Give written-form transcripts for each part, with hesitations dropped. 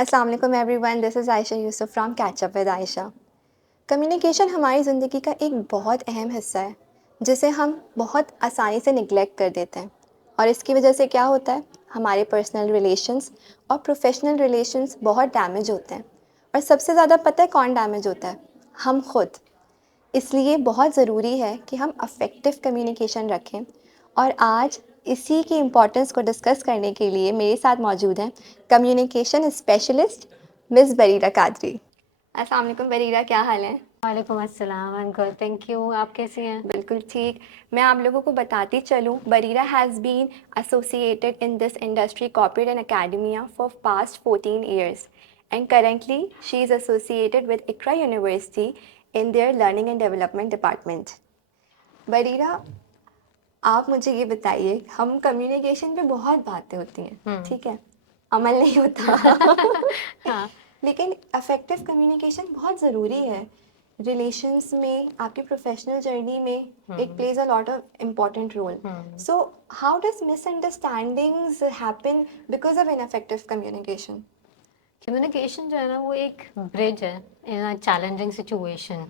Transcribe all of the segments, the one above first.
अस्सलाम वालेकुम everyone, this is Ayesha Yusuf from catch up with Ayesha. Communication हमारी ज़िंदगी का एक बहुत अहम हिस्सा है जिसे हम बहुत आसानी से निगलेक्ट कर देते हैं। और इसकी वजह से क्या होता है, हमारे पर्सनल रिलेशंस और प्रोफेशनल रिलेशंस बहुत डैमेज होते हैं। और सबसे ज़्यादा पता है कौन डैमेज होता है? हम खुद। इसलिए बहुत ज़रूरी है कि हम अफेक्टिव कम्युनिकेशन रखें। और आज इसी की इम्पोर्टेंस को डिस्कस करने के लिए मेरे साथ मौजूद हैं communication specialist miss Bareera Qadri. अस्सलाम वालेकुम बरीरा, क्या हाल है? वालेकुम अस्सलाम, I am good, thank you. आप कैसी हैं? बिल्कुल ठीक। मैं आप लोगों को बताती चलूँ, Bareera has been associated in this industry corporate and academia for past 14 years and currently she is associated with ICRA University in their learning and development department. Bareera, आप मुझे ये बताइए, हम कम्युनिकेशन पे बहुत बातें होती हैं, ठीक है, अमल नहीं होता। हाँ। लेकिन अफेक्टिव कम्युनिकेशन बहुत ज़रूरी है रिलेशंस में, आपकी प्रोफेशनल जर्नी में it plays a lot of important role. So how does misunderstandings happen because of ineffective communication? Communication जो है ना वो एक ब्रिज है in a challenging situation,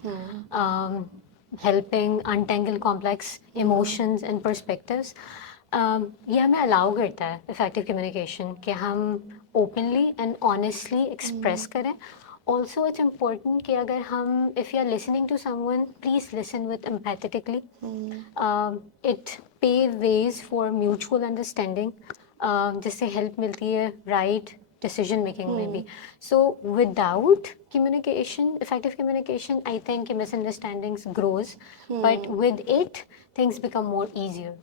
helping untangle complex emotions and perspectives. ये हमें अलाउ करता है इफेक्टिव कम्युनिकेशन कि हम ओपनली एंड ऑनेस्टली एक्सप्रेस करें। ऑल्सो इट्स इम्पोर्टेंट कि अगर हम if you are listening to someone, please listen with empathetically. It pave ways for mutual understanding, जिससे हेल्प मिलती है right decision making maybe. So without communication, effective communication, I think misunderstandings grows, but with it things become more easier.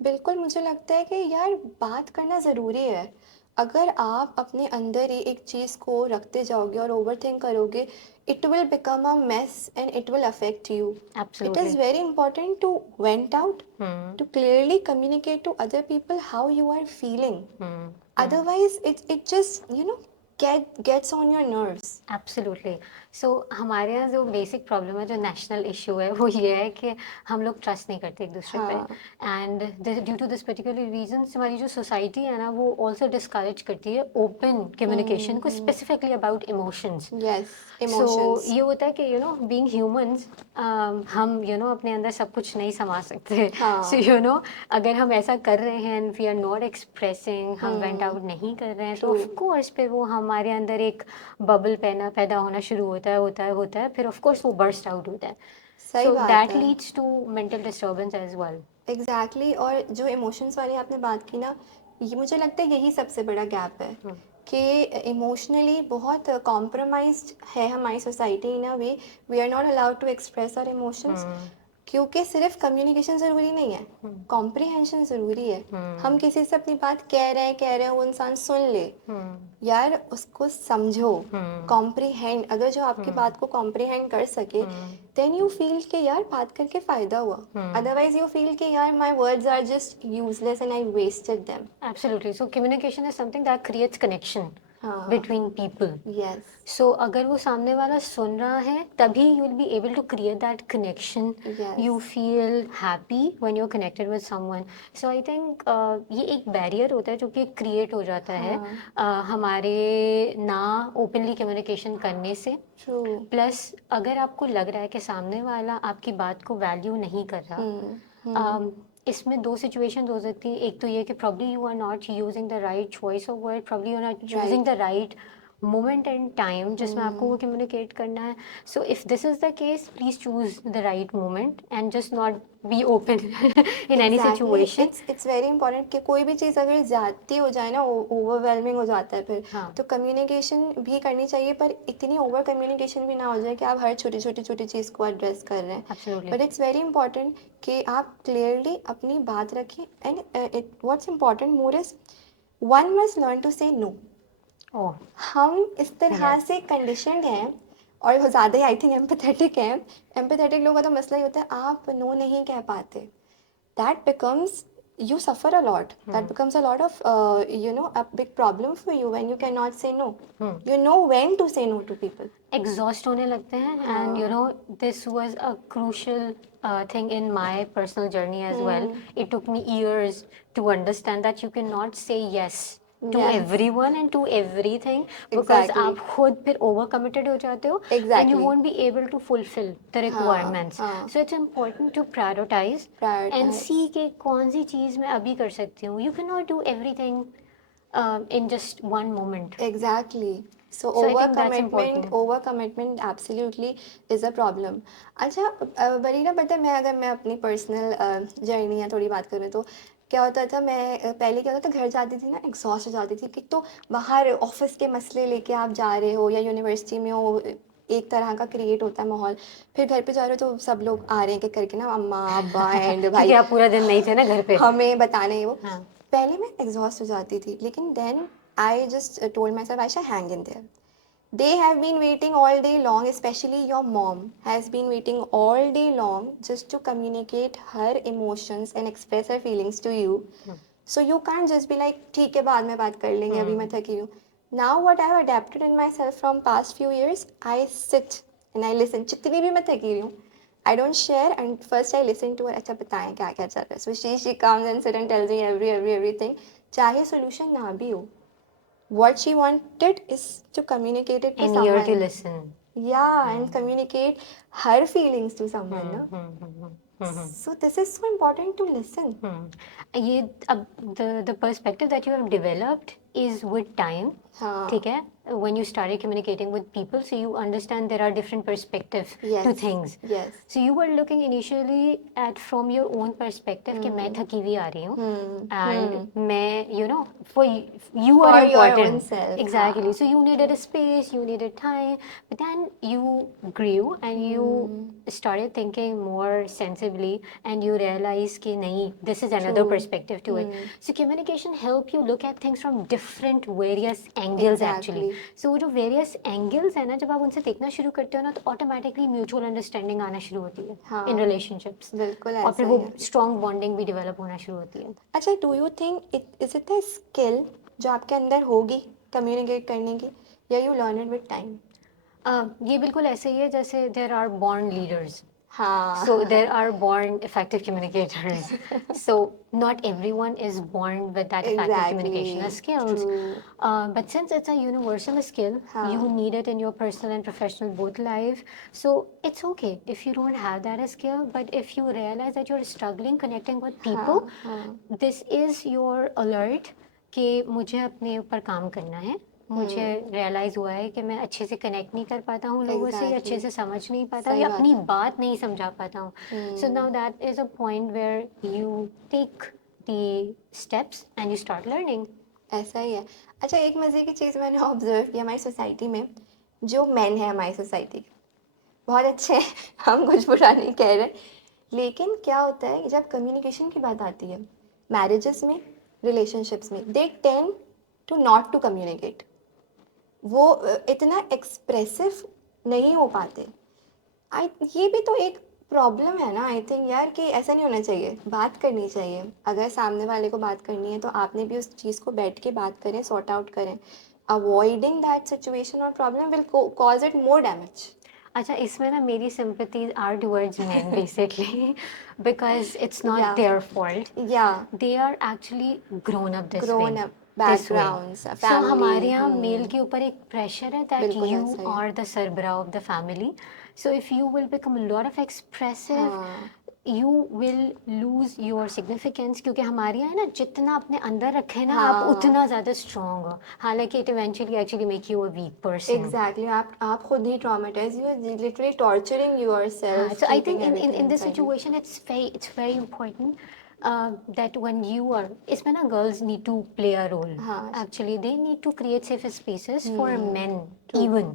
बिल्कुल, मुझे लगता है कि यार बात करना ज़रूरी है। अगर आप अपने अंदर ही एक चीज़ को रखते जाओगे और ओवरथिंक करोगे, it will become a mess and it will affect you. It Absolutely. Is very important to vent out, to clearly communicate to other people how you are feeling. Otherwise, it just, gets on your nerves. Absolutely. So हमारे यहाँ जो basic problem है, जो national issue है, वो ये है कि हम लोग ट्रस्ट नहीं करते एक दूसरे पे। हाँ। And due to this particular reason हमारी जो सोसाइटी है ना वो ऑल्सो डिस्करेज करती है ओपन कम्युनिकेशन को, specifically about emotions. Yes, so emotions. ये होता है कि बीइंग ह्यूमंस, हम अपने अंदर सब कुछ नहीं समा सकते। सो हाँ। अगर हम ऐसा कर रहे हैं and we are not expressing, हम वेंट आउट नहीं कर रहे हैं, तो ऑफ True. कोर्स फिर वो हमारे अंदर एक बबल पैना पैदा होना शुरू होता है, फिर ऑफ कोर्स वो बर्स्ट आउट होता है। सही सो बात दैट है। Leads to mental disturbance as well. Exactly और जो इमोशंस वाली आपने बात की ना, ये मुझे लगता है यही सबसे बड़ा गैप है कि इमोशनली बहुत कॉम्प्रोमाइज्ड है हमारी society in a way. We are not allowed to express our emotions, क्योंकि सिर्फ कम्युनिकेशन ज़रूरी नहीं है, कॉम्प्रिहेंशन ज़रूरी है। हम किसी से अपनी बात कह रहे हैं, वो इंसान सुन ले, यार उसको समझो, कॉम्प्रिहेंड। अगर जो आपकी बात को कॉम्प्रिहेंड कर सके, देन यू फील कि यार बात करके फ़ायदा हुआ। अदरवाइज यू फील कि यार my words are just useless and I wasted them. Absolutely. So communication is something that creates connection हाँ। Between people. यस। सो अगर वो सामने वाला सुन रहा है तभी you will be able to create that connection. You yes. Feel happy when you are connected with someone. So I think ये एक बैरियर होता है जो कि क्रिएट हो जाता है हमारे ना ओपनली कम्युनिकेशन करने से। ट्रू। प्लस अगर आपको लग रहा है कि सामने वाला आपकी बात को वैल्यू नहीं कर रहा, इसमें दो सिचुएशंस हो सकती हैं। एक तो ये कि probably you are not using the right choice of word, probably you are not using the right moment and time जिसमें आपको वो कम्युनिकेट करना है। So if this is the case, please choose the right moment and just not be open in any exactly, situation. It's very important कि कोई भी चीज़ अगर ज़्यादती हो जाए ना, ओवरवेलमिंग हो जाता है फिर। हाँ। तो कम्युनिकेशन भी करनी चाहिए, पर इतनी ओवर कम्युनिकेशन भी ना हो जाए कि आप हर छोटी छोटी छोटी चीज़ को एड्रेस कर रहे हैं। Absolutely. But it's very important कि आप क्लियरली अपनी बात रखें। And what's important more is one must learn to say no. Oh. हम इस तरह यस। से कंडीशनड हैं और वो ज़्यादा ही आई थिंक एम्पैथेटिक हैं। एम्पैथेटिक लोगों का तो मसला ही होता है, आप नो नहीं कह पाते। that becomes, you suffer a lot. That becomes a lot of a big problem for you when you cannot say no. You know when to say no to people. Exhaust होने लगते हैं and this was a crucial thing in my personal journey as well. It took me years to understand that you can not say yes to Yes, everyone and to everything, because exactly, आप खुद फिर over committed हो जाते हो and you exactly. won't be able to fulfill the हाँ requirements. हाँ, So it's important to prioritize and see prioritize. कि कौन सी चीज़ मैं अभी कर सकती हूँ. You cannot do everything in just one moment. Exactly. So So I think that's important. over commitment absolutely is a problem. अच्छा बरीना, पता है मैं अगर मैं अपनी पर्सनल जर्नी या थोड़ी बात करूँ तो क्या होता था, मैं पहले क्या होता था, घर जाती थी ना एग्जॉस्ट हो जाती थी कि तो बाहर ऑफिस के मसले लेके आप जा रहे हो या यूनिवर्सिटी में हो, एक तरह का क्रिएट होता है माहौल। फिर घर पे जा रहे हो तो सब लोग आ रहे हैं कि करके ना, अम्मा अब्बा एंड क्योंकि भाई आप पूरा दिन नहीं थे ना घर पे. हमें बताने वो। हाँ. पहले मैं एग्जॉस्ट हो जाती थी, लेकिन then I just told myself I shall hang in there. They have been waiting all day long, especially your mom has been waiting all day long just to communicate her emotions and express her feelings to you. Hmm. So you can't just be like, ठीक है बाद में बात कर लेंगे, अभी मैं Hmm. थकी हूँ. Now what I have adapted in myself from past few years, I sit and I listen. जितनी भी मैं थकी हुई हूँ, I don't share and first I listen to her. अच्छा बताएं क्या क्या चल रहा है. So she comes and sit and tells me everything. चाहे solution ना भी हो, what she wanted is to communicate it to An ear to someone. listen. Yeah, and communicate her feelings to someone, Hmm. no? Hmm. Hmm. Hmm. Hmm. So this is so important to listen. Hmm. ये अब the perspective that you have developed is with time. हाँ. ठीक है? When you started communicating with people, so you understand there are different perspectives to Yes. things. Yes. So you were looking initially at from your own perspective कि मैं थकी हुई आ रही हूँ and मैं for you are For your own important. self. Exactly. हाँ. So you needed a space, you needed time, but then you grew and you started thinking more sensibly and you realized कि नहीं, this is another True. perspective to it. So communication help you look at things from different various angles actually. Exactly. So वो जो various angles है ना, जब आप उनसे देखना शुरू करते हो ना, तो automatically mutual understanding आना शुरू होती है हाँ. in relationships. बिल्कुल और ऐसा फिर ही वो है. strong bonding भी develop होना शुरू होती है. अच्छा, do you think is it a skill जो आपके अंदर होगी communicate करने की, या you learn it with time? ये बिल्कुल ऐसे ही है जैसे there are born leaders. हाँ. So there are born effective communicators. So not everyone is born with that effective communication Exactly. skills. True. But since it's a universal skill, हाँ. you need it in your personal and professional both life. So it's okay if you don't have that skill, but if you realize that you're struggling connecting with people, हाँ. हाँ. this is your alert कि मुझे अपने ऊपर काम करना है. मुझे रियलाइज़ हुआ है कि मैं अच्छे से कनेक्ट नहीं कर पाता हूँ लोगों से, या अच्छे Exactly. से समझ नहीं पाता हूँ, सही या बात अपनी है. बात नहीं समझा पाता हूँ. So now that is a point where you take the steps and you start learning. ऐसा ही है. अच्छा, एक मज़े की चीज़ मैंने ऑब्जर्व की हमारी सोसाइटी में, जो मेन है हमारी सोसाइटी के, बहुत अच्छे हैं, हम कुछ बुरा नहीं कह रहे, लेकिन क्या होता है जब कम्युनिकेशन की बात आती है मैरिजेस में, रिलेशनशिप्स में, they tend to not to communicate. वो इतना एक्सप्रेसिव नहीं हो पाते. आई ये भी तो एक प्रॉब्लम है ना, आई थिंक यार, कि ऐसा नहीं होना चाहिए. बात करनी चाहिए. अगर सामने वाले को बात करनी है तो आपने भी उस चीज़ को बैठ के बात करें, सॉर्ट आउट करें. अवॉइडिंग दैट सिचुएशन और problem will cause it more damage. अच्छा, इसमें ना मेरी sympathies are towards men basically because it's not या their fault. या They are actually grown up this way. Grown up This way. Backgrounds, So हमारे family. यहाँ mail के ऊपर एक प्रेशर है that बिल्कुल you ऐसा ही है. are the सरबराह of the family. So if you will become a lot of expressive, हाँ you will lose your significance. क्योंकि हमारे यहाँ है ना, जितना अपने अंदर रखे ना आप, हाँ उतना ज़्यादा strong हो. हालांकि it eventually actually make you a weak person. Exactly. आप खुद ही traumatize, you are literally torturing yourself, So I think keeping everything in this inside you. situation it's very important that when you are, इसमें ना girls need to play a role. हाँ. Actually they need to create safe spaces for men True. even.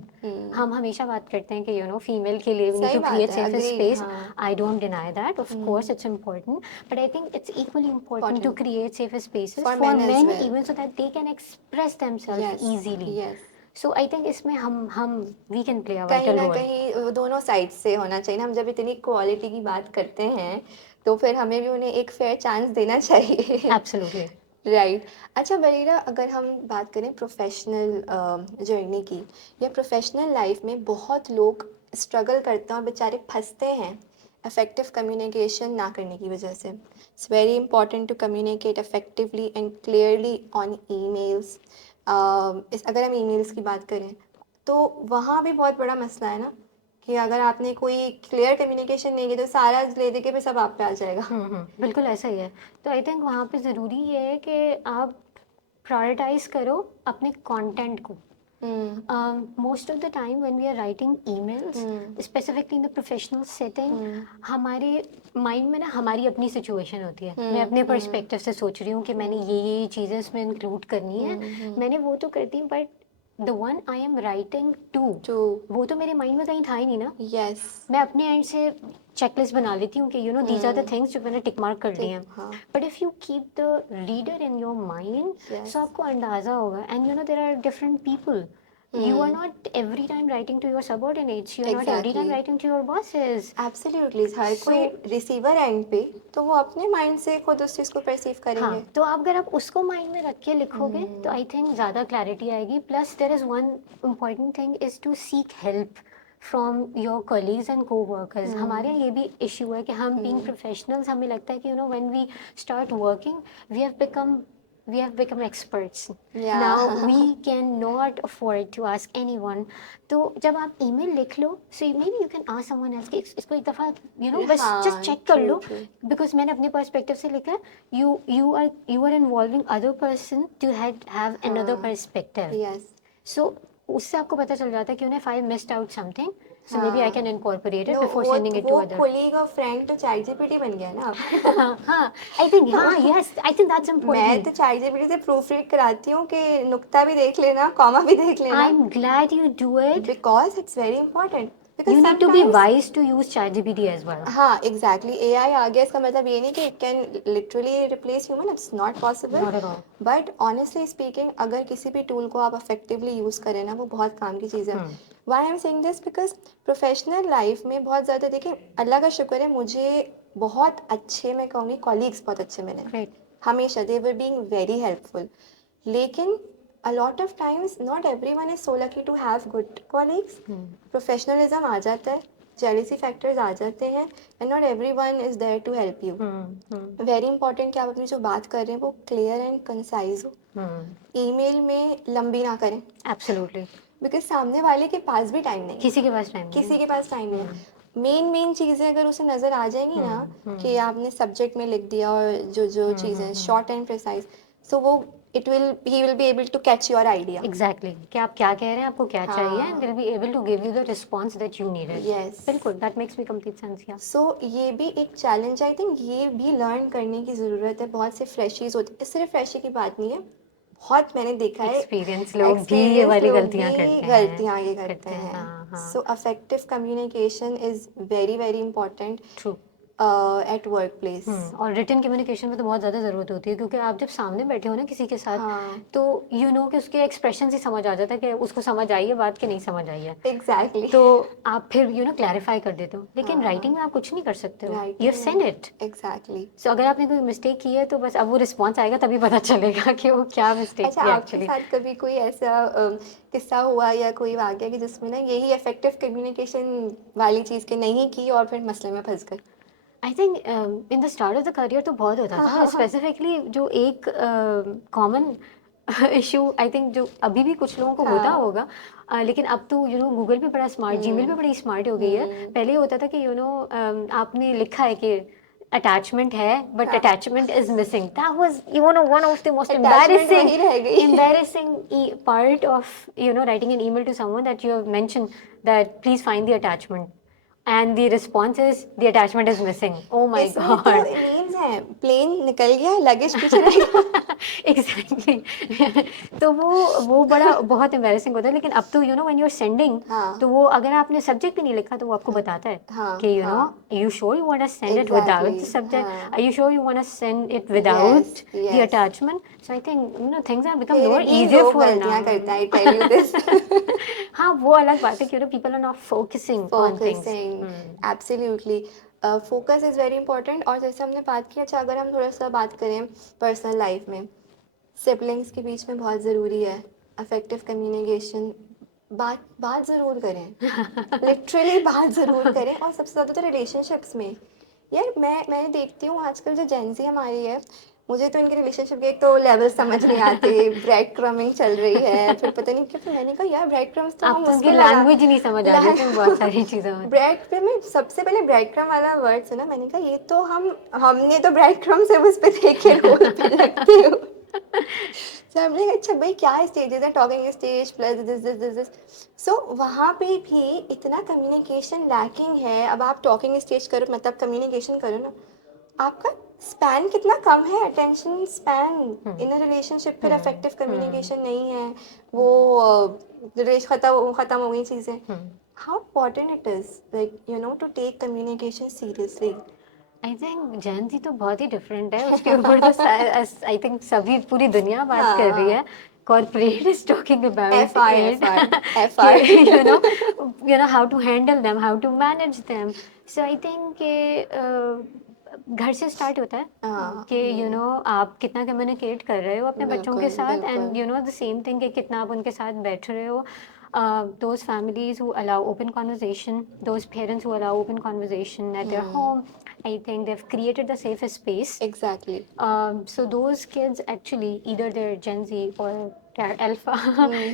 हम हमेशा बात करते हैं कि female के लिए we need सही to बात create है, safe अग्री. space. हाँ. I don't deny that. Of course it's important, but I think it's equally important to Important. create safe spaces For for men as men well. even, so that they can express themselves Yes. easily. Yes. So I think इसमें हम we can play a कहीं vital ना role. कहीं दोनों side से होना चाहिए. हम जब इतनी क्वालिटी की बात करते हैं तो फिर हमें भी उन्हें एक फेयर चांस देना चाहिए. Absolutely. राइट. अच्छा बरीरा, अगर हम बात करें प्रोफेशनल जर्नी की, या प्रोफेशनल लाइफ में बहुत लोग स्ट्रगल करते हैं और बेचारे फंसते हैं इफ़ेक्टिव कम्युनिकेशन ना करने की वजह से। It's very important to communicate effectively and clearly on emails. इस अगर हम ईमेल्स की बात करें तो वहाँ भी बहुत बड़ा मसला है ना, कि अगर आपने कोई क्लियर कम्युनिकेशन नहीं किया तो सारा ले दे के फिर सब आप पे आ जाएगा। बिल्कुल ऐसा ही है। तो आई थिंक वहाँ पे ज़रूरी ये है कि आप प्रायोरिटाइज़ करो अपने कंटेंट को। Most of the time when we are writing emails, specifically in the professional setting, हमारे माइंड में ना हमारी अपनी सिचुएशन होती है। मैं अपने पर्सपेक्टिव से सोच रही हूँ कि मैंने ये चीज़ें इसमें इंक्लूड करनी है। मैंने वो तो करती हूँ, but the one I am writing to वो तो मेरे माइंड में कहीं था ही नहीं ना। यस। मैं अपने एंड से चेकलिस्ट बना लेती हूँ कि you know these are the things जो मैंने टिक मार्क कर लिए हैं। हाँ। But if you keep the reader in your mind, Yes. So आपको अंदाज़ा होगा। And you know there are different people. You are not every time writing to your subordinates. You are not every time Exactly. writing to your bosses. Absolutely हर कोई So receiver and पे तो वो अपने mind से खुद उस चीज़ को परसीव करेंगे। हाँ, तो आप अगर आप उसको माइंड में रख के लिखोगे तो आई थिंक ज़्यादा क्लैरिटी आएगी। Plus there is one important thing is to seek help from your colleagues and coworkers. हमारे यहाँ ये भी इशू है कि हम बीइंग प्रोफेशनल्स हमें लगता है कि you know when we start working we have become experts. Yeah. Now we cannot afford to ask anyone. तो जब आप ईमेल लिख लो, so maybe you can ask someone else कि इसको एक दफ़ा you know बस हाँ, just check कर true, लो, true. because मैंने अपने पर्सपेक्टिव से लिखा है, you are involving other person to have another perspective. Yes. So उससे आपको पता चल जाता है कि उन्हें if I missed out something, so maybe I can incorporate it no before sending it to वो other. कोलीग और फ्रेंड तो चैट जीपीटी बन गया ना अब। हाँ, I think हाँ, yes, I think that's मैं important. तो चैट जीपीटी से प्रूफ रीड कराती हूँ कि नुक्ता भी देख लेना, कॉमा भी देख लेना, I'm glad you do it. Because it's very important. You need to be wise to use ChatGPT as well. हाँ एग्जैक्टली, एआई आ गया, इसका मतलब ये नहीं कि it can literally replace human, it's not possible. Not at all. But honestly speaking अगर किसी भी टूल को आप इफेक्टिवली यूज़ करें ना, वो बहुत काम की चीज़ है। Why I am saying this because professional life में बहुत ज़्यादा, देखिए अल्लाह का शुक्र है, मुझे बहुत अच्छे, मैं कहूँगी कॉलीग्स बहुत अच्छे मिले Great. हमेशा, दे वर बीइंग वेरी हेल्पफुल। लेकिन a lot of times not everyone is so lucky to have good colleagues. Professionalism आ जाता है, jealousy factors आ जाते हैं, and not everyone is there to help you. Very important कि आप अपनी जो बात कर रहे हैं वो clear and concise हो, ईमेल में लंबी ना करें, Absolutely. बिकॉज सामने वाले के पास भी टाइम नहीं है, किसी के पास टाइम नहीं किसी के पास टाइम नहीं है। मेन चीज़ें अगर उसे नज़र आ जाएंगी ना कि आपने सब्जेक्ट में लिख दिया और जो चीज़ें शॉर्ट एंड प्रिसाइज, सो वो he will be able to catch your idea. Exactly कि आप क्या कह रहे हैं, आपको क्या चाहिए, हाँ। And will be able to give you the response that you needed. Yes. बिल्कुल, that makes me complete sense. या सो ये भी एक चैलेंज, आई थिंक ये भी लर्न करने की ज़रूरत है। बहुत से फ्रेशीज होते हैं, सिर्फ फ्रेशी की बात नहीं है, बहुत मैंने देखा है एक्सपीरियंस लोग भी ये वाली गलतियां करते हैं, गलतियाँ ये करते हैं। हाँ, so affective communication is very very important true. At workplace. और रिटन कम्युनिकेशन में तो बहुत ज़्यादा ज़रूरत होती है, क्योंकि आप जब सामने बैठे हो ना किसी के साथ, हाँ तो यू नो कि उसके एक्सप्रेशन से समझ आ जाता है कि उसको समझ आई है बात कि नहीं समझ आई है। एग्जैक्टली। तो आप फिर यू नो क्लैरिफाई कर देते हो, लेकिन हाँ। राइटिंग में आप कुछ नहीं कर सकते हो, Writing यू हैव सेंड में- इट। एग्जैक्टली। सो अगर आपने कोई मिस्टेक की है तो बस अब वो रिस्पॉन्स आएगा तभी पता चलेगा कि वो क्या मिस्टेक अच्छा, की आपके एक्चुअली। साथ कभी कोई ऐसा किस्सा हुआ या कोई वाकया कि जिसमें ना यही इफेक्टिव कम्युनिकेशन वाली चीज़ के नहीं की और फिर मसले में फंस गए? I think in the start of the career तो बहुत होता था, स्पेसिफिकली जो एक कॉमन इशू आई थिंक जो अभी भी कुछ लोगों को होता होगा, लेकिन अब तो यू नो गूगल पे बड़ा स्मार्ट, जीमेल पे बड़ी स्मार्ट हो गई है। पहले होता था कि यू नो आपने लिखा है कि अटैचमेंट है but attachment is missing, that was you know one of the most Attachment वही रह गई। embarrassing part of you know writing an email to someone that you have mentioned that please find the attachment and the response is the attachment is missing. Oh my इसमें तो god. Memes हैं, plane निकल गया, luggage पीछे रह गया। Exactly. तो वो बड़ा बहुत एम्बैरेसिंग होता है, लेकिन अब तो you know when you are sending, हाँ। तो वो अगर आपने सब्जेक्ट भी नहीं लिखा तो वो आपको बताता है हाँ, कि you know you sure you want to send it without the Exactly, subject, हाँ। Are you sure you want to send it without the yes. Attachment. So I think you know things have become फिर more भी easier लोग for गलतियाँ now. करते हैं, I tell you this. हाँ, वो अलग बात है कि you know people are not focusing on things. Focusing, absolutely, focus is very important. और जैसे हमने बात की, अच्छा अगर हम थोड़ा सा बात करें पर्सनल लाइफ में, सिबलिंग्स के बीच में बहुत ज़रूरी है इफेक्टिव कम्युनिकेशन। बात बात ज़रूर करें, लिटरली बात ज़रूर करें। और सबसे ज़्यादा तो रिलेशनशिप्स में, यार मैंने देखती हूँ आजकल जो जेंजी हमारी है, मुझे तो इनके रिलेशनशिप के एक तो लेवल समझ नहीं आते, ब्रेड क्रमिंग चल रही है, फिर पता नहीं क्यों, फिर मैंने कहा यार ब्रेड क्रम्स तो आप हम तो उनकी उसमें लगा लैंग्वेज ही नहीं समझ आ रही थी बहुत सारी चीज़ों में। ब्रेड पे मैं सबसे पहले ब्रेड क्रम वाला वर्ड सुना, मैंने कहा ये तो हमने तो ब्रेड क्रम से उस पे देखे रोल पे लगते हो। तो हमने कहा अच्छा भाई क्या स्टेजेस है, टॉकिंग स्टेज प्लस दिस। सो वहाँ पे भी इतना कम्युनिकेशन लैकिंग है। अब आप टॉकिंग स्टेज करो मतलब कम्युनिकेशन करो ना, आपका स्पैन कितना कम है, attention span in a relationship. फिर इफेक्टिव कम्युनिकेशन नहीं है, वो रिलेशन खत्म हो गई चीज़ें। How important it is like to take communication seriously. I think Gen Z तो बहुत ही डिफरेंट है, उसके ऊपर तो आई थिंक सभी पूरी दुनिया बात कर रही हाँ, है। Corporate is talking about F R it F R F कि R how to handle them, how to manage them. So I think घर से स्टार्ट होता है हाँ, कि आप कितना कम्युनिकेट कर रहे हो अपने बच्चों के बिल्कुल साथ, बिल्कुल। एंड द सेम थिंग कि कितना आप उनके साथ बैठ रहे हो। Those families who allow open conversation, those parents who allow open conversation at their home, I think they've created the safest space. Exactly. So those kids actually either they're Gen Z or they're Alpha.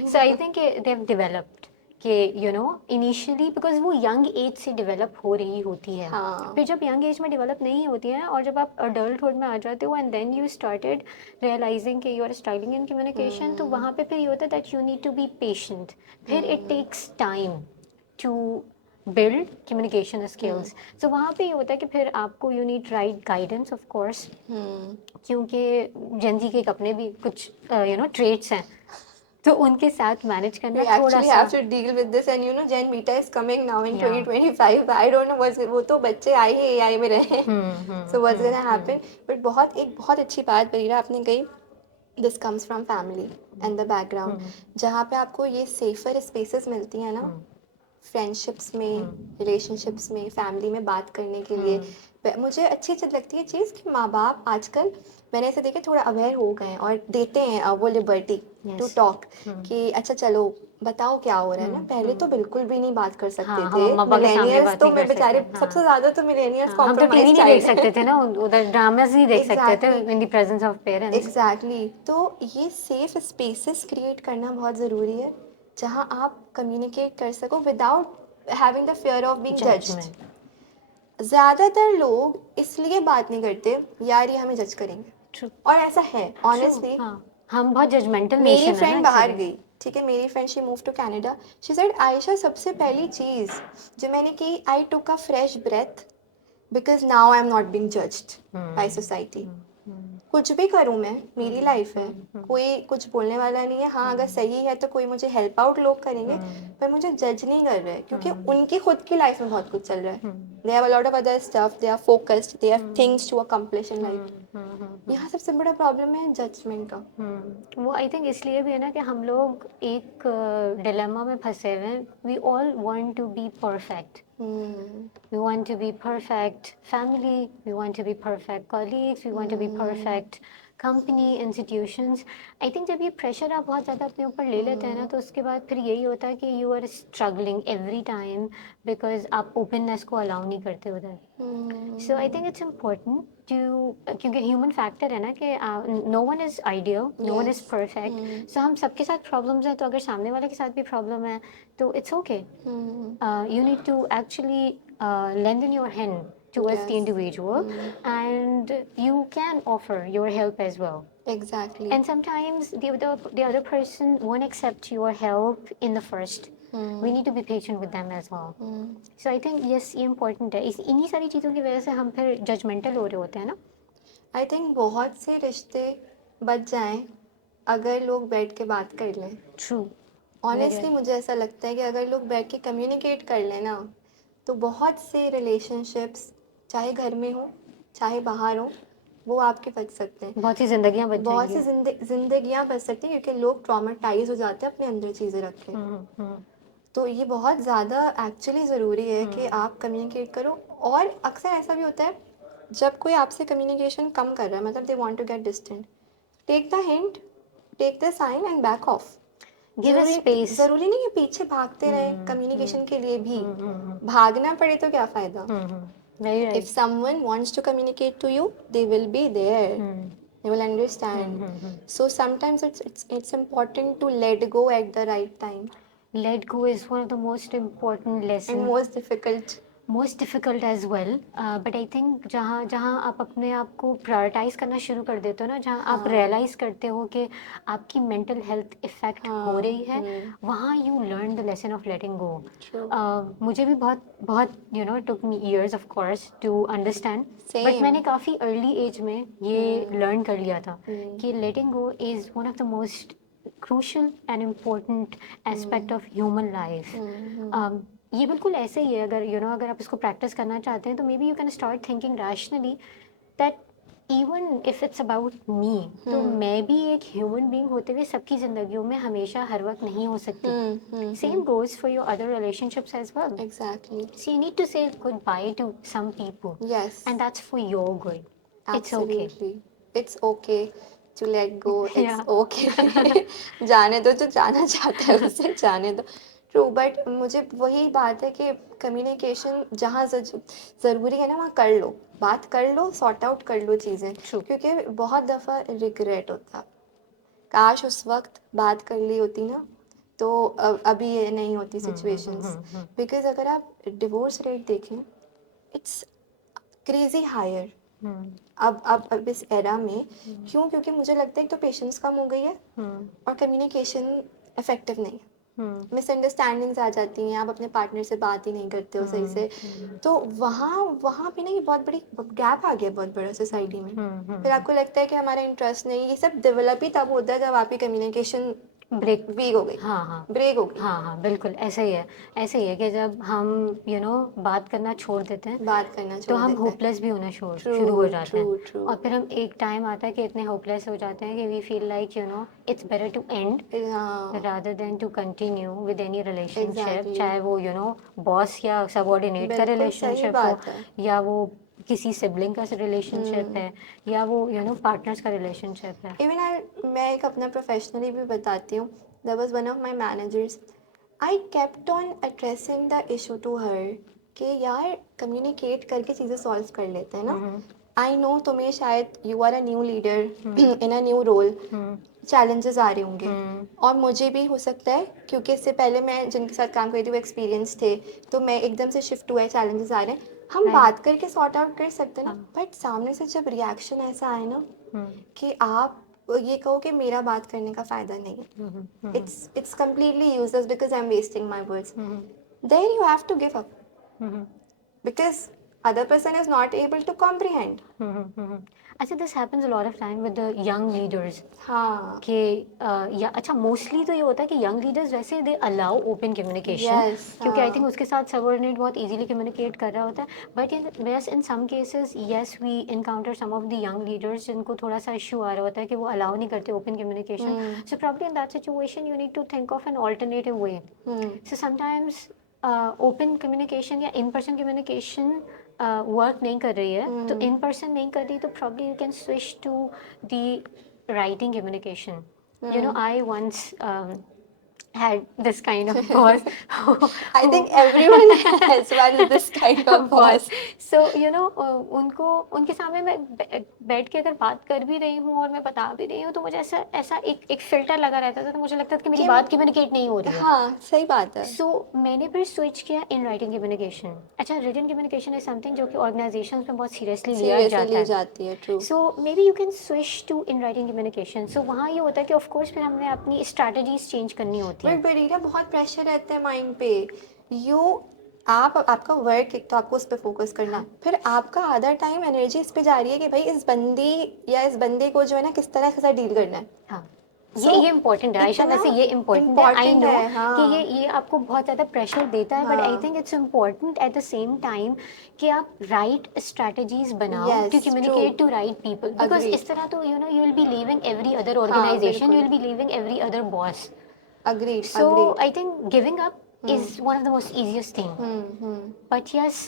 So I think they've developed कि initially because वो young age से develop हो रही होती है। हाँ। फिर जब यंग एज में डेवलप नहीं होती है और जब आप अडल्टहुड में आ जाते हो and then you started realizing कि you are struggling in communication, तो वहाँ पे फिर ये होता है that you need to be patient. फिर it takes time to build communication skills. So वहाँ पे ये होता है कि फिर आपको you need right guidance of course, क्योंकि जेंजी के अपने भी कुछ ट्रेट्स हैं, तो उनके साथ मैनेज करना We थोड़ा actually सा। have to deal with this, and Gen Beta is coming now in या 2025. I don't know वो तो बच्चे आए ही AI में रहे हैं। So what's gonna happen? But एक बहुत अच्छी बात बरीरा आपने कही, this comes from family and the background, जहाँ पे आपको ये सेफर स्पेसेस मिलती हैं ना, फ्रेंडशिप्स में, रिलेशनशिप्स में, फैमिली में बात करने के लिए। मुझे अच्छी चीज़ लगती है चीज़ कि माँ बाप आजकल, मैंने ऐसे देखे, थोड़ा अवेयर हो गए हैं और देते हैं वो लिबर्टी टू यस। टॉक कि अच्छा चलो बताओ क्या हो रहा है ना। पहले तो बिल्कुल भी नहीं बात कर सकते हाँ, हम थे अम्मा पापा के सामने मिलेनियल्स, बात तो नहीं कर मैं सकते। बेचारे सबसे हाँ, ज़्यादा तो मिलेनियल्स हाँ, हम तो टीवी कॉम्प्रोमाइज नहीं देख चाइल्ड सकते थे ना, उधर ड्रामास नहीं देख सकते थे exactly. In the presence of parents. Exactly तो ये सेफ स्पेसेस क्रिएट करना बहुत ज़रूरी है, जहाँ आप कम्युनिकेट कर सको without having the fear of being judged. Judgement. ज़्यादातर लोग इसलिए बात नहीं करते, यार ये हमें जज करेंगे, ट्रू। और ऐसा है ट्रू। ऑनेस्टली। हाँ, हम बहुत जजमेंटल मेरी नेशन है ना फ्रेंड बाहर एक्चुअली। गई, ठीक है, मेरी friend she move to Canada, she said Ayesha सबसे पहली चीज़ जो मैंने की, I took a fresh breath because now I am not being judged by society. कुछ भी करूँ मैं, मेरी लाइफ है, कोई कुछ बोलने वाला नहीं है। हाँ अगर सही है तो कोई मुझे हेल्प आउट लोग करेंगे, पर मुझे जज नहीं कर रहे, क्योंकि उनकी खुद की लाइफ में बहुत कुछ चल रहा है। They have a lot of other stuff, they are focused, they have things to accomplish in life. यहाँ सबसे बड़ा प्रॉब्लम है जजमेंट का। वो आई थिंक इसलिए भी है ना कि हम लोग एक डिलेमा में फंसे हुए हैं। We all want to be perfect, we want to be perfect family, we want to be perfect colleagues, we want to be perfect company, institutions. I think जब ये प्रेशर आप बहुत ज़्यादा अपने ऊपर ले लेते हैं ना, तो उसके बाद फिर यही होता है कि you are struggling every time because आप ओपननेस को अलाउ नहीं करते उधर। So I think it's important to, क्योंकि ह्यूमन फैक्टर है ना कि no one is ideal, no one yes. Is perfect. So हम सबके साथ प्रॉब्लम्स हैं, तो अगर सामने वाले के साथ भी प्रॉब्लम है तो it's okay. You need to actually lend in your hand towards the yes. individual, and you can offer your help as well. Exactly. And sometimes the other person won't accept your help in the first. We need to be patient with them as well. So I think yes, ये important है। इस इन्हीं सारी चीज़ों की वजह से हम फिर जजमेंटल हो रहे होते हैं ना। आई थिंक बहुत से रिश्ते बच जाएं अगर लोग बैठ के बात कर लें। ट्रू। ऑनेस्टली मुझे ऐसा लगता है कि अगर लोग बैठ के कम्युनिकेट कर लें ना, तो बहुत से रिलेशनशिप्स, चाहे घर में हो चाहे बाहर हो, वो आपके बच सकते हैं। बहुत सी जिंदगियां बच बहुत सी जाएंगी। जिंदगियां बच सकती हैं, क्योंकि लोग ट्रॉमेटाइज हो जाते हैं अपने अंदर चीज़ें रख के। तो ये बहुत ज़्यादा एक्चुअली ज़रूरी है कि आप कम्युनिकेट करो। और अक्सर ऐसा भी होता है जब कोई आपसे कम्युनिकेशन कम कर रहा है, मतलब they want to get distant, take the hint, take the sign and back off. Give a space. जरूरी नहीं है पीछे भागते रहे कम्युनिकेशन के लिए भी, भागना पड़े तो क्या फायदा। Very If right. someone wants to communicate to you, they will be there. They will understand. So sometimes it's important to let go at the right time. Let go is one of the most important And lesson, most difficult. Most difficult as well, but I think जहाँ जहाँ आप अपने आप को prioritise करना शुरू कर देते हो ना, जहाँ आप रियलाइज़ करते हो कि आपकी मेंटल हेल्थ इफ़ेक्ट हो रही है, वहाँ you learn the lesson of letting go. True. मुझे भी बहुत बहुत took me years of course to understand, but Same. मैंने काफ़ी अर्ली एज में ये लर्न कर लिया था कि letting go is one of the most crucial and important aspect of human life. ये बिल्कुल ऐसे ही है, अगर अगर आप इसको प्रैक्टिस करना चाहते हैं तो may be you can start thinking rationally that even if it's about me, तो मैं भी एक ह्यूमन बीइंग होते हुए सबकी ज़िंदगियों में हमेशा हर वक्त नहीं हो सकती। Same goes for your other relationships as well. Exactly. So you need to say goodbye to some people, Yes. and that's for your good. It's okay. Absolutely. It's okay to let go. It's Yeah. okay. जाने दो, जो जाना चाहता है उसे जाने दो। True, but मुझे वही बात है कि कम्युनिकेशन जहाँ ज़रूरी है ना वहाँ कर लो, बात कर लो, सॉर्ट आउट कर लो चीज़ें। True. क्योंकि बहुत दफ़ा रिग्रेट होता, काश उस वक्त बात कर ली होती ना, तो अभी ये नहीं होती सिचुएशंस। बिकॉज अगर आप डिवोर्स रेट देखें, इट्स क्रेजी हायर। अब इस एरा में क्यों? क्योंकि मुझे लगता है एक तो पेशेंस कम हो गई है और कम्युनिकेशन इफेक्टिव नहीं है। मिसअंडरस्टैंडिंग्स आ जाती हैं, आप अपने पार्टनर से बात ही नहीं करते हो सही से, तो वहाँ वहाँ पे ना ये बहुत बड़ी गैप आ गया, बहुत बड़ा सोसाइटी में। फिर आपको लगता है कि हमारा इंटरेस्ट नहीं, ये सब डेवलप ही तब होता है जब आपकी कम्युनिकेशन ब्रेक वीक हो गई, हाँ ब्रेक हो गई। हाँ, बिल्कुल ऐसा ही है। ऐसे ही है कि जब हम बात करना छोड़ देते हैं, बात करना तो छोड़ हम देते हैं। होपलेस भी होना ट्रू, शुरू हो जाते ट्रू, हैं। ट्रू। और फिर हम एक टाइम आता है कि इतने होपलेस हो जाते हैं कि we feel like it's better to end हाँ, rather than to continue with any relationship, exactly. चाहे वो बॉस या सबऑर्डिनेट का बिल्कुल सही रिलेशनशिप हो, बात है। या वो किसी सिबलिंग का रिलेशनशिप है, या वो पार्टनर्स का रिलेशनशिप है। इवन मैं एक अपना प्रोफेशनली भी बताती हूँ। There was one of my managers, I kept on addressing the issue to her कि यार कम्युनिकेट करके चीज़ें सॉल्व कर लेते हैं ना। आई नो तुम्हें शायद you are a new leader in a new role, challenges आ रहे होंगे, और मुझे भी हो सकता है क्योंकि इससे पहले मैं जिनके साथ काम करी थी वो एक्सपीरियंस थे, तो मैं एकदम से शिफ्ट हुआ है, चैलेंजेस आ रहे हैं, हम बात करके सॉर्ट आउट कर सकते हैं ना। बट सामने से जब रिएक्शन ऐसा आए ना कि आप ये कहो कि मेरा बात करने का फ़ायदा नहीं है, it's completely useless because I am wasting my words, there you have to give up because other person is not able to comprehend. अच्छा, this happens a lot of time with the young leaders हाँ, कि या अच्छा mostly तो ये होता है कि यंग लीडर्स वैसे they allow open communication, yes, क्योंकि आई थिंक उसके साथ सबऑर्डिनेट बहुत इजीली कम्युनिकेट कर रहा होता है। But in some cases yes we encounter some of the young leaders जिनको थोड़ा सा इशू आ रहा होता है कि वो अलाउ नहीं करते open communication. So probably in that situation you need to think of an alternative way. So sometimes open communication या इन पर्सन कम्युनिकेशन वर्क नहीं कर रही है, तो इन पर्सन नहीं कर रही, तो probably you can switch to the writing communication. I once had this kind of boss I think everyone has one this kind of boss. So उनको उनके सामने मैं बैठ के अगर बात कर भी रही हूँ और मैं बता भी रही हूँ, तो मुझे ऐसा ऐसा एक फिल्टर लगा रहता था, तो मुझे लगता था कि मेरी बात कम्युनिकेट नहीं हो रही है। हाँ, सही बात है। सो मैंने फिर स्विच किया इन राइटिंग कम्युनिकेशन। अच्छा, रिटन कम्युनिकेशन इज समथिंग जो कि ऑर्गेनाइजेशंस में बहुत सीरियसली लिया जाता ली है। जाती है, true. So maybe you can switch to in writing communication. So वहाँ ये होता है कि ऑफकोर्स फिर हमें अपनी स्ट्रैटेजीज चेंज करनी होती बट हैं। बरीरा बहुत प्रेशर रहता है माइंड पे। यू आपका वर्क एक तो आपको उस पर फोकस करना है, फिर आपका आधा टाइम एनर्जी इस पे जा रही है कि भाई इस बंदी या इस बंदे को जो है ना किस तरह के साथ डील करना है। हाँ, So, ये इम्पोर्टेंट है आयशा, इतना वैसे ये इम्पोर्टेंट है। आई important नो है, हाँ। कि ये आपको बहुत ज़्यादा प्रेशर देता है, बट आई हाँ। Think it's important at the same time कि आप राइट स्ट्रैटेजीज बनाओ to Yes, communicate true. To right people, because Agreed. इस तरह तो you will be leaving every other हाँ, ऑर्गेनाइजेशन, यू बिल्कुल। Will be leaving every other boss. Agreed, So agreed. I think giving up is one of the most easiest thing. But yes,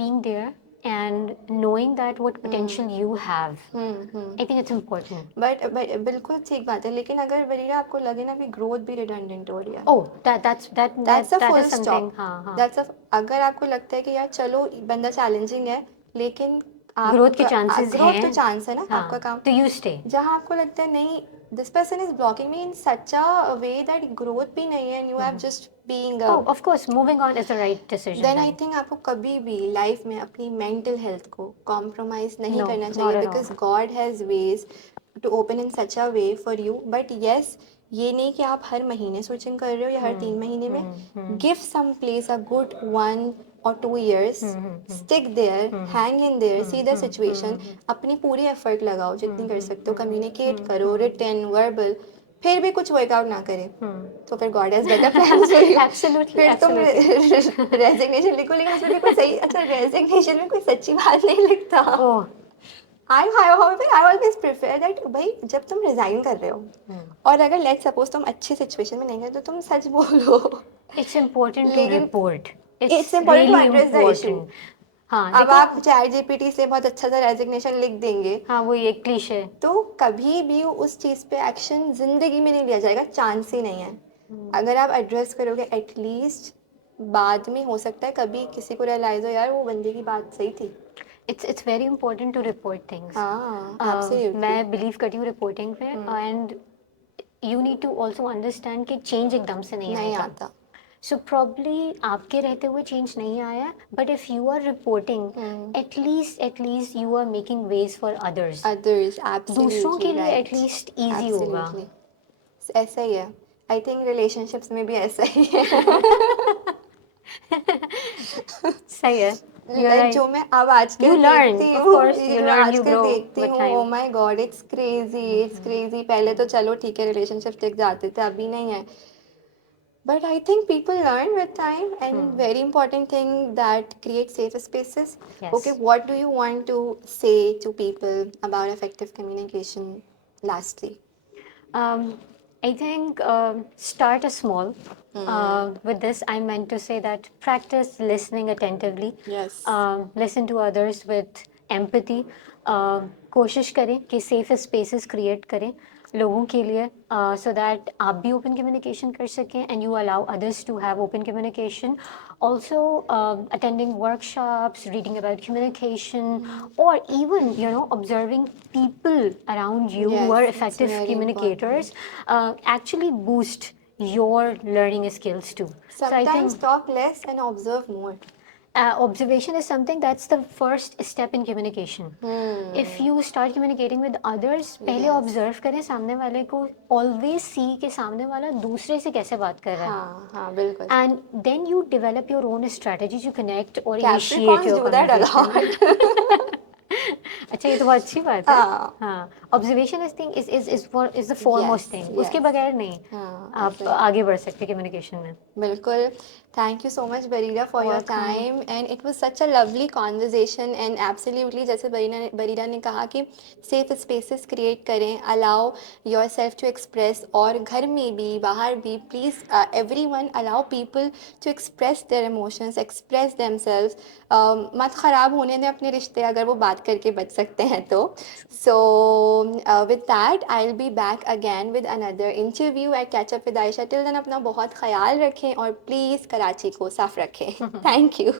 being there and knowing that what potential you have. I think it's important. But बिल्कुल ठीक बात है, लेकिन अगर वरीरा आपको लगे ना कि ग्रोथ भी रिडंडेंट हो रही है, Oh, that's a that full is something. Stop. हाँ, दैट्स अ, अगर आपको लगता है कि यार चलो बंदा चैलेंजिंग है, लेकिन ग्रोथ के आपका चांसेस ग्रोथ तो हैं. चांस है ना आपका हाँ, काम, तो you stay. जहाँ आपको लगता है नहीं this person is blocking me in such a way that growth भी नहीं है, and you have just being Oh, of course, moving on is the right decision then I then. Think आपको कभी भी लाइफ में अपनी मेंटल हेल्थ को compromise नहीं No, करना not चाहिए, at all. Because God has ways to open in such a way for you. But yes, ये नहीं कि आप हर महीने स्विचिंग कर रहे हो या हर 3 महीने में। Give some place a good 1 or 2 years, stick there, hang in there, see the situation, अपनी पूरी एफर्ट लगाओ जितनी कर सकते हो, कम्युनिकेट करो, रिटन वर्बल, फिर भी कुछ वर्कआउट ना करे तो फिर God has better plans for you. Absolutely, फिर तुम absolutely. रेजिग्नेशन लिखो, लेकिन उसमें भी कोई सही, अच्छा रेजिग्नेशन में कोई सच्ची बात नहीं लिखता। Oh, I always prefer that भाई जब तुम रिजाइन कर रहे हो और अगर लेट्स सपोज तुम अच्छी सिचुएशन में नहीं गए तो तुम सच बोलो। it's important to लेकिन report. It's It's important to really address the issue. important. हाँ, अब देखो. आप चैट जीपीटी से बहुत अच्छा सा रेजिग्नेशन लिख देंगे हाँ, वो एक क्लीशे. तो कभी भी उस चीज़ पे एक्शन जिंदगी में नहीं लिया जाएगा, चांस ही नहीं है। अगर आप एड्रेस करोगे एटलीस्ट बाद में हो सकता है कभी किसी को रियलाइज हो यार वो बंदे की बात सही थी। It's very important to report things. हाँ एब्सोल्युटली। मैं बिलीव करती हूँ रिपोर्टिंग पे, and you need to also understand कि चेंज एकदम से नहीं नहीं आएगा. आता। सो प्रॉब्ली आपके रहते हुए चेंज नहीं आया, but if you are reporting, at least you are making ways for others. Others दूसरों एब्सोल्युटली के लिए राइट। एटलीस्ट ईजी होगा. एब्सोल्युटली ऐसा ही है। आई थिंक रिलेशनशिप्स में भी ऐसा ही है। सही है. You're like right. जो मैं अब आजकल You learn, देखती of हूँ, course, ये you जो मैं learn, you आजकल grow देखती with हूँ, ओ time. My God it's crazy. पहले तो चलो ठीक है रिलेशनशिप टिक जाते थे, अभी नहीं है। But I think people learn with time, and very important thing that create safe spaces. Okay, Yes. what do you want to say to people about effective communication? Lastly, Um, I think start a small. With this, I meant to say that practice listening attentively. yes, Listen to others with empathy. कोशिश करें कि safe spaces create करें लोगों के लिए, so that आप भी open communication कर सकें and you allow others to have open communication. Also, attending workshops, reading about communication, or even observing people around you who yes, are it's effective very communicators important. actually boost your learning skills too. So I Sometimes think talk less and observe more. observation is something that's the first step in communication. If you start communicating with others, पहले Yes. observe करें सामने वाले को, always see कि सामने वाला दूसरे से कैसे बात कर रहा है. हाँ बिल्कुल। And then you develop your own strategy to connect or initiate Capricorns your do that a communication. lot. अच्छा, ये तो बहुत अच्छी बात है. हाँ हाँ, observation is the foremost yes, thing. उसके yes. बगैर नहीं हाँ आप ऐसे ही। आगे बढ़ सकते कम्युनिकेशन में. बिल्कुल। Thank you so much Bareera for your welcome. Time, and it was such a lovely conversation. And absolutely जैसे बरीरा ने कहा कि सेफ स्पेसेस क्रिएट करें, allow yourself to express, और घर में भी बाहर भी please everyone allow people to express their emotions, express themselves. मत ख़राब होने दें अपने रिश्ते अगर वो बात करके बच सकते हैं तो. So with that I will be back again with another interview at catch up with Ayesha. Till then अपना बहुत ख्याल रखें और प्लीज़ कराची को साफ रखें. Thank you.